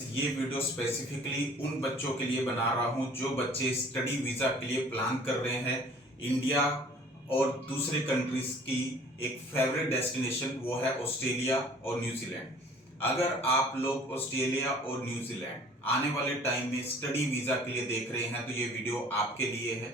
ये video specifically उन बच्चों के लिए बना रहा हूँ जो बच्चे स्टडी वीज़ा के लिए प्लान कर रहे हैं। इंडिया और दूसरे कंट्रीज की एक फेवरेट डेस्टिनेशन वो है ऑस्ट्रेलिया और न्यूजीलैंड। अगर आप लोग ऑस्ट्रेलिया और न्यूजीलैंड आने वाले टाइम में स्टडी वीज़ा के लिए देख रहे हैं तो ये वीडियो आपके लिए है।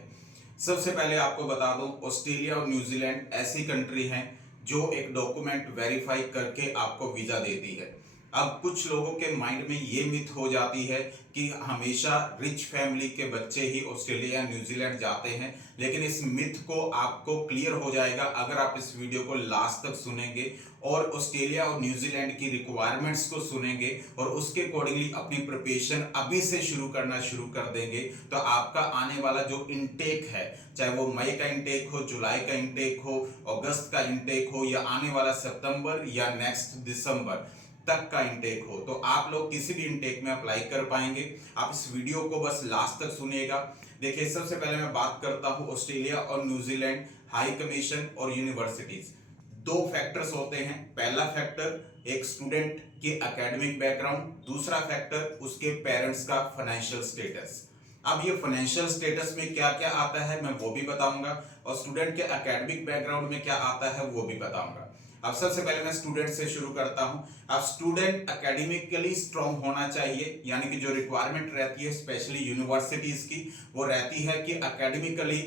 सबसे पहले आपको बता दूं, ऑस्ट्रेलिया और न्यूजीलैंड ऐसी कंट्री हैं जो एक डॉक्यूमेंट वेरीफाई करके आपको वीज़ा देती है। अब कुछ लोगों के माइंड में ये मिथ हो जाती है कि हमेशा रिच फैमिली के बच्चे ही ऑस्ट्रेलिया या न्यूजीलैंड जाते हैं, लेकिन इस मिथ को आपको क्लियर हो जाएगा अगर आप इस वीडियो को लास्ट तक सुनेंगे और ऑस्ट्रेलिया और न्यूजीलैंड की रिक्वायरमेंट्स को सुनेंगे और उसके अकॉर्डिंगली अपनी प्रिपरेशन अभी से शुरू करना शुरू कर देंगे तो आपका आने वाला जो इनटेक है, चाहे वो मई का इनटेक हो, जुलाई का इनटेक हो, अगस्त का इनटेक हो या आने वाला सितंबर या नेक्स्ट दिसंबर तक का इनटेक हो, तो आप लोग किसी भी इनटेक में अप्लाई कर पाएंगे। आप इस वीडियो को बस लास्ट तक सुनिएगा। देखिए, सबसे पहले मैं बात करता हूं ऑस्ट्रेलिया और न्यूजीलैंड हाई कमीशन और यूनिवर्सिटीज। दो फैक्टर्स होते हैं। पहला फैक्टर एक स्टूडेंट के एकेडमिक बैकग्राउंड, दूसरा फैक्टर उसके पेरेंट्स का फाइनेंशियल स्टेटस। अब ये फाइनेंशियल स्टेटस में क्या क्या आता है मैं वो भी बताऊंगा और स्टूडेंट के एकेडमिक बैकग्राउंड में क्या आता है वो भी बताऊंगा। अब सबसे पहले मैं स्टूडेंट से शुरू करता हूं। अब स्टूडेंट एकेडमिकली स्ट्रांग होना चाहिए, यानी कि जो रिक्वायरमेंट रहती है स्पेशली यूनिवर्सिटीज की वो रहती है कि एकेडमिकली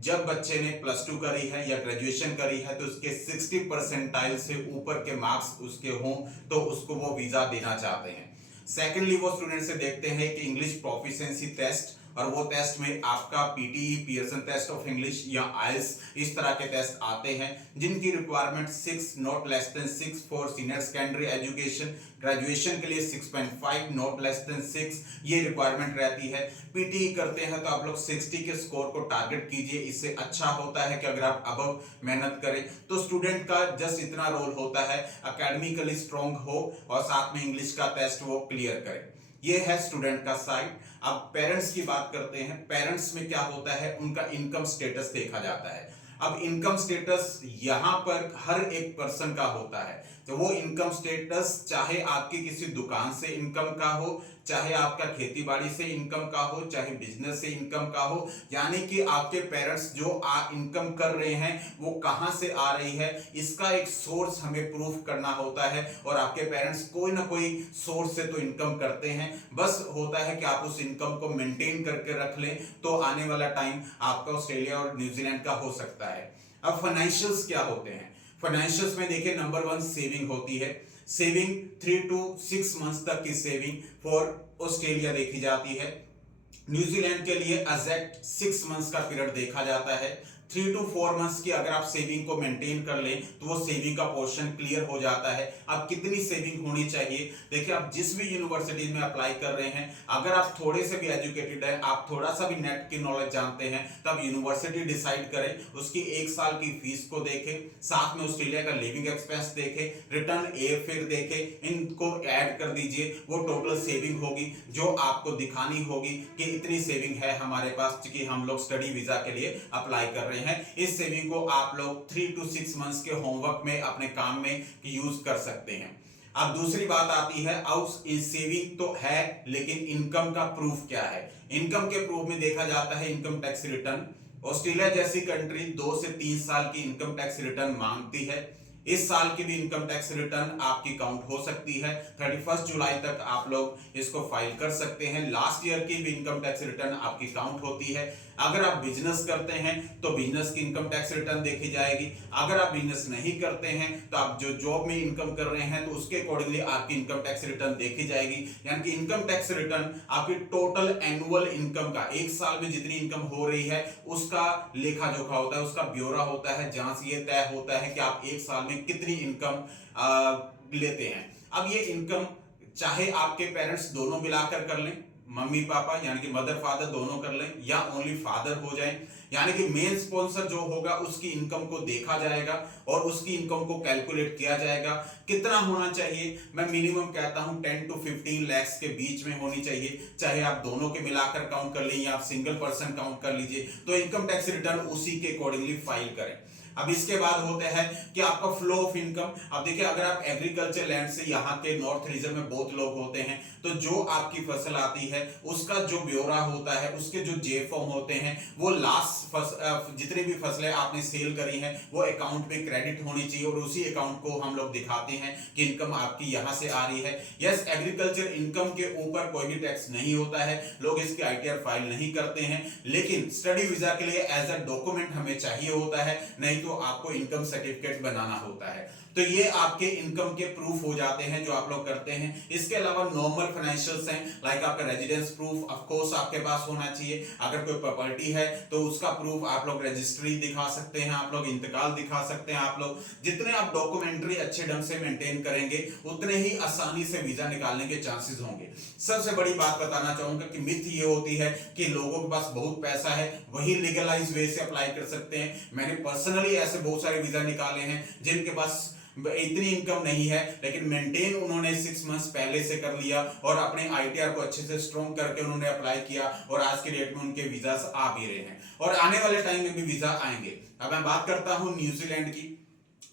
जब बच्चे ने प्लस टू करी है या ग्रेजुएशन करी है तो उसके 60 परसेंटाइल से ऊपर के मार्क्स उसके हों तो उसको वो वीजा देना चाहते हैं। सेकेंडली वो स्टूडेंट से देखते हैं कि इंग्लिश प्रोफिशिएंसी टेस्ट, और वो टेस्ट में आपका PTE Pearson test of English या आइल्स इस तरह के टेस्ट आते हैं जिनकी requirement 6 not less than 6 for senior secondary education, graduation के लिए 6.5 नॉट लेस देन 6 ये रिक्वायरमेंट रहती है। पीटीई करते हैं तो आप लोग 60 के स्कोर को टारगेट कीजिए, इससे अच्छा होता है कि अगर आप अबव मेहनत करें तो स्टूडेंट का जस्ट इतना रोल होता है एकेडमिकली स्ट्रांग हो और साथ में इंग्लिश का टेस्ट वो क्लियर करे। ये है स्टूडेंट का साइड। अब पेरेंट्स की बात करते हैं। पेरेंट्स में क्या होता है, उनका इनकम स्टेटस देखा जाता है। अब इनकम स्टेटस यहां पर हर एक पर्सन का होता है, तो वो इनकम स्टेटस चाहे आपकी किसी दुकान से इनकम का हो, चाहे आपका खेती बाड़ी से इनकम का हो, चाहे बिजनेस से इनकम का हो, यानी कि आपके पेरेंट्स जो इनकम कर रहे हैं वो कहां से आ रही है इसका एक सोर्स हमें प्रूफ करना होता है। और आपके पेरेंट्स कोई ना कोई सोर्स से तो इनकम करते हैं, बस होता है कि आप उस इनकम को मेंटेन करके रख लें तो आने वाला टाइम आपका ऑस्ट्रेलिया और न्यूजीलैंड का हो सकता है। अब फाइनेंशियल्स क्या होते हैं? फाइनेंशियल्स में देखिए, नंबर 1 सेविंग होती है। सेविंग 3 to 6 मंथ्स तक की सेविंग फॉर ऑस्ट्रेलिया देखी जाती है। न्यूजीलैंड के लिए एग्जैक्ट 6 मंथ्स का पीरियड देखा जाता है। 3 to 4 मंथ्स की अगर आप सेविंग को मेंटेन कर लें तो वो सेविंग का पोर्शन क्लियर हो जाता है। अब कितनी सेविंग होनी चाहिए, देखिए आप जिस भी यूनिवर्सिटी में अप्लाई कर रहे हैं, अगर आप थोड़े से भी एजुकेटेड हैं, आप थोड़ा सा भी नेट की नॉलेज जानते हैं, तब यूनिवर्सिटी डिसाइड करें, उसकी 1 साल की फीस को देखें, साथ में ऑस्ट्रेलिया का लिविंग एक्सपेंस देखें, रिटर्न एयर फेयर देखें, इनको ऐड कर दीजिए। वो टोटल सेविंग होगी जो आपको दिखानी होगी कि इतनी सेविंग है हमारे पास कि हम लोग स्टडी वीजा के लिए अप्लाई कर रहे हैं। इस सेविंग को आप लोग 3 to 6 मंथ्स के होमवर्क में अपने काम में यूज कर सकते हैं। अब दूसरी बात आती है, अब सेविंग तो है लेकिन इनकम का प्रूफ क्या है? इनकम के प्रूफ में देखा जाता है इनकम टैक्स रिटर्न। ऑस्ट्रेलिया जैसी कंट्री 2 से 3 साल की इनकम टैक्स रिटर्न मांगती है। इस साल की भी इनकम टैक्स रिटर्न आपकी काउंट हो सकती है। 31 जुलाई तक आप लोग इसको फाइल कर सकते हैं। लास्ट ईयर की भी इनकम टैक्स रिटर्न आपकी काउंट होती है। अगर आप बिजनेस करते हैं तो बिजनेस की इनकम टैक्स रिटर्न देखी जाएगी। अगर आप बिजनेस नहीं करते हैं तो आप जो जॉब में इनकम कर रहे हैं तो उसके अकॉर्डिंगली आपकी इनकम टैक्स रिटर्न देखी जाएगी। यानी कि इनकम टैक्स रिटर्न आपकी टोटल एनुअल इनकम का, एक साल में जितनी इनकम हो रही है उसका लेखा जोखा होता है, उसका ब्यौरा होता है, जहां से ये तय होता है कि आप एक साल में कितनी इनकम लेते हैं। अब ये इनकम चाहे आपके पेरेंट्स दोनों मिलाकर कर लें, मम्मी पापा यानी कि मदर फादर दोनों कर लें, या ओनली फादर हो जाए, यानी कि मेन स्पॉन्सर जो होगा उसकी इनकम को देखा जाएगा और उसकी इनकम को कैलकुलेट किया जाएगा। कितना होना चाहिए? मैं मिनिमम कहता हूं 10 to 15 लाख के बीच में होनी चाहिए, चाहे आप दोनों के मिलाकर काउंट कर लें या आप सिंगल पर्सन काउंट कर लीजिए, तो इनकम टैक्स रिटर्न उसी के अकॉर्डिंगली फाइल करें। अब इसके बाद होता है कि आपका फ्लो ऑफ इनकम। अब देखिए, अगर आप एग्रीकल्चर लैंड से, यहाँ के नॉर्थ रीजन में बहुत लोग होते हैं, तो जो आपकी फसल आती है उसका जो ब्यौरा होता है, उसके जो जे फॉर्म होते हैं, वो लास्ट जितनी भी फसलें आपने सेल करी हैं वो अकाउंट में क्रेडिट होनी चाहिए, और उसी अकाउंट को हम लोग दिखाते हैं कि इनकम आपकी यहां से आ रही है। यस, एग्रीकल्चर इनकम के ऊपर कोई भी टैक्स नहीं होता है, लोग इसकी आईटीआर फाइल नहीं करते हैं, लेकिन स्टडी वीजा के लिए एज अ डॉक्यूमेंट हमें चाहिए होता है, नहीं तो आपको इनकम सर्टिफिकेट बनाना होता है। तो ये आपके इनकम के प्रूफ हो जाते हैं जो आप लोग करते हैं। इसके अलावा नॉर्मल फाइनेंशियल्स हैं, लाइक आपका रेजिडेंस प्रूफ ऑफ कोर्स आपके पास होना चाहिए। अगर कोई प्रॉपर्टी है तो उसका प्रूफ आप लोग रजिस्ट्री दिखा सकते हैं, आप लोग इंतकाल दिखा सकते हैं। आप लोग जितने आप डॉक्यूमेंट्री अच्छे ढंग से मेंटेन करेंगे उतने ही आसानी से वीजा निकालने के चांसेस होंगे। सबसे बड़ी बात बताना चाहूंगा कि मिथ ये होती है कि लोगों के पास बहुत पैसा है वही लीगलाइज वे से अप्लाई कर सकते हैं। मैंने पर्सनली ऐसे बहुत सारे वीजा निकाले हैं जिनके पास इतनी इनकम नहीं है, लेकिन मेंटेन उन्होंने 6 मंथ्स पहले से कर लिया और अपने आईटीआर को अच्छे से स्ट्रॉन्ग करके उन्होंने अप्लाई किया, और आज के डेट में उनके वीजा आ भी रहे हैं और आने वाले टाइम में भी वीजा आएंगे। अब मैं बात करता हूं न्यूजीलैंड की।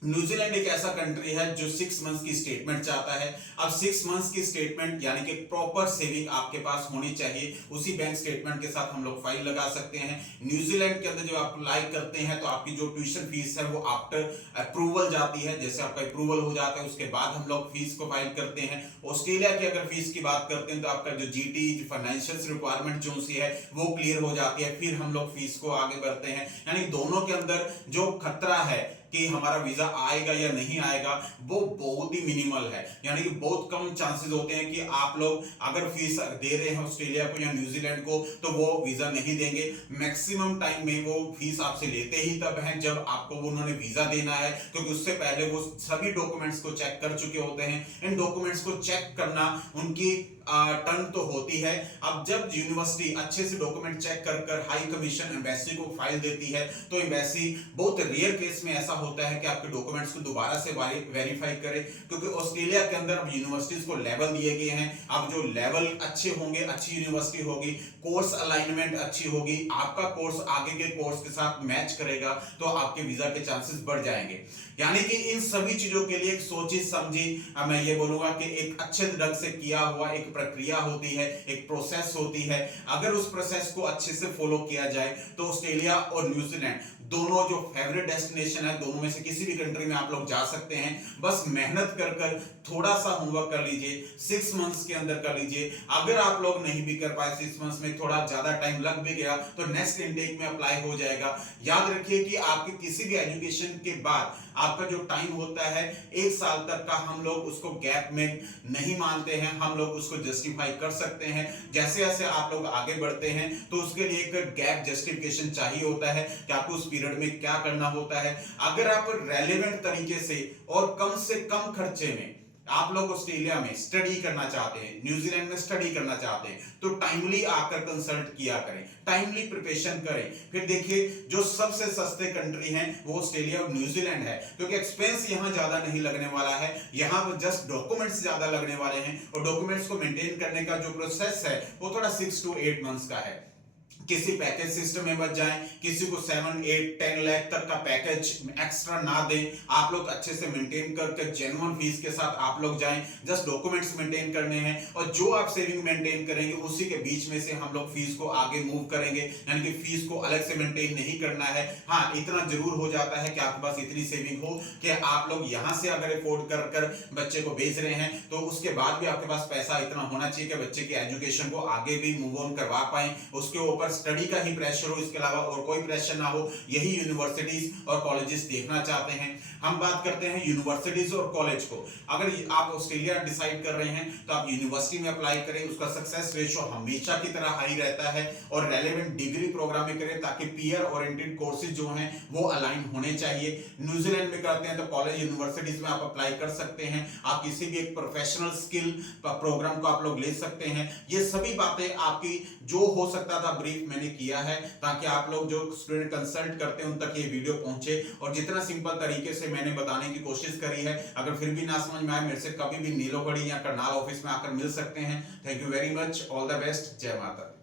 न्यूजीलैंड एक ऐसा कंट्री है जो 6 मंथ्स की स्टेटमेंट चाहता है। अब 6 मंथ्स की स्टेटमेंट यानी कि प्रॉपर सेविंग आपके पास होनी चाहिए, उसी बैंक स्टेटमेंट के साथ हम लोग फाइल लगा सकते हैं। न्यूजीलैंड के अंदर जब आप अप्लाई करते हैं तो आपकी जो ट्यूशन फीस है वो आफ्टर अप्रूवल जाती है। जैसे आपका अप्रूवल हो जाता है उसके बाद हम लोग फीस को फाइल करते हैं। ऑस्ट्रेलिया की अगर फीस की बात करते हैं तो आपका जो जीटी फाइनेंशियल रिक्वायरमेंट जो सी है वो क्लियर हो जाती है, फिर हम लोग फीस को आगे बढ़ते हैं। यानी दोनों के अंदर जो खतरा है कि हमारा वीजा आएगा या नहीं आएगा वो बहुत ही मिनिमल है, यानी कि बहुत कम चांसेस होते हैं कि आप लोग अगर फीस दे रहे हैं ऑस्ट्रेलिया को या न्यूजीलैंड को तो वो वीजा नहीं देंगे। मैक्सिमम टाइम में वो फीस आपसे लेते ही तब हैं जब आपको उन्होंने वीजा देना है, क्योंकि उससे पहले वो सभी डॉक्यूमेंट्स को चेक कर चुके होते हैं। इन डॉक्यूमेंट्स को चेक करना उनकी टर्न तो होती है। अब जब यूनिवर्सिटी अच्छे से डॉक्यूमेंट चेक कर कर हाई कमीशन एम्बेसी को फाइल देती है तो एम्बेसी बहुत रेयर केस में ऐसा होता है कि आपके डॉक्यूमेंट्स को दोबारा से वेरीफाई करे, क्योंकि ऑस्ट्रेलिया के अंदर अब यूनिवर्सिटीज को लेवल दिए गए हैं। अब जो लेवल अच्छे होंगे, अच्छी यूनिवर्सिटी होगी, कोर्स अलाइनमेंट अच्छी होगी, आपका कोर्स आगे के कोर्स के साथ मैच करेगा तो आपके वीजा के चांसेस बढ़ जाएंगे। यानी कि इन सभी चीजों के लिए एक सोची समझी मैं ये बोलूंगा कि एक अच्छे ढंग से किया हुआ एक प्रक्रिया होती है, एक प्रोसेस होती है। अगर उस प्रोसेस को अच्छे से फॉलो किया जाए तो ऑस्ट्रेलिया और न्यूजीलैंड दोनों जो फेवरेट डेस्टिनेशन है, दोनों में से किसी भी कंट्री में आप लोग जा सकते हैं। बस मेहनत कर कर थोड़ा सा होमवर्क कर लीजिए, 6 मंथ्स के अंदर कर लीजिए। अगर आप लोग नहीं भी कर पाए 6 मंथ्स में, थोड़ा ज्यादा टाइम लग भी गया तो नेक्स्ट इनटेक में अप्लाई हो जाएगा। याद रखिए कि आपके किसी भी एजुकेशन के बाद आपका जो टाइम होता है 1 साल तक का, हम लोग उसको गैप में नहीं मानते हैं, हम लोग उसको जस्टिफाई कर सकते हैं। जैसे जैसे आप लोग आगे बढ़ते हैं तो उसके लिए एक गैप जस्टिफिकेशन चाहिए होता है कि आपको उस पीरियड में क्या करना होता है। अगर आप रेलेवेंट तरीके से और कम से कम खर्चे में आप लोग ऑस्ट्रेलिया में स्टडी करना चाहते हैं, न्यूजीलैंड में स्टडी करना चाहते हैं, तो टाइमली आकर कंसल्ट किया करें, टाइमली प्रिपरेशन करें। फिर देखिए जो सबसे सस्ते कंट्री हैं वो ऑस्ट्रेलिया और न्यूजीलैंड है, क्योंकि एक्सपेंस यहां ज्यादा नहीं लगने वाला है, यहां पर जस्ट डॉक्यूमेंट्स ज्यादा लगने वाले हैं, और डॉक्यूमेंट्स को मेंटेन करने का जो प्रोसेस है वो थोड़ा 6 to 8 मंथ्स का है। किसी पैकेज सिस्टम में बच जाएं, किसी को 7, 8, 10 लाख तक का पैकेज एक्स्ट्रा ना दें, आप लोग अच्छे से मेंटेन करके जेन्युइन फीस के साथ आप लोग जाएं। जस्ट डॉक्यूमेंट्स मेंटेन करने हैं और जो आप सेविंग मेंटेन करेंगे उसी के बीच में से हम लोग फीस को आगे मूव करेंगे, यानी कि फीस को अलग से मेंटेन नहीं करना है। हाँ, इतना जरूर हो जाता है कि आपके पास इतनी सेविंग हो कि आप लोग यहां से अगर अफोर्ड कर कर बच्चे को भेज रहे हैं तो उसके बाद भी आपके पास पैसा इतना होना चाहिए कि बच्चे की एजुकेशन को आगे भी मूव ऑन करवा पाए, उसके ऊपर स्टडी का ही प्रेशर हो, इसके अलावा और कोई प्रेशर ना हो। यही यूनिवर्सिटीज और कॉलेजेस देखना चाहते हैं। हम बात करते हैं यूनिवर्सिटीज और कॉलेज को। अगर आप ऑस्ट्रेलिया डिसाइड कर रहे हैं तो आप यूनिवर्सिटी में अप्लाई करें, उसका सक्सेस रेशियो हमेशा की तरह हाई रहता है, और रेलेवेंट डिग्री प्रोग्राम में करें ताकि पीयर ओरिएंटेड कोर्सेज जो हैं वो अलाइन होने चाहिए। न्यूजीलैंड में करते हैं तो कॉलेज यूनिवर्सिटीज में आप अप्लाई कर सकते हैं, आप किसी भी एक प्रोफेशनल स्किल प्रोग्राम को आप लोग ले सकते हैं। ये सभी बातें आपकी जो हो सकता था ब्रीफ मैंने किया है, ताकि आप लोग जो स्टूडेंट कंसल्ट करते हैं उन तक ये वीडियो पहुंचे, और जितना सिंपल तरीके से मैंने बताने की कोशिश करी है। अगर फिर भी ना समझ में आए, मेरे से कभी भी नीलोखड़ी या करनाल ऑफिस में आकर मिल सकते हैं। Thank you very much, all the best, जय माता।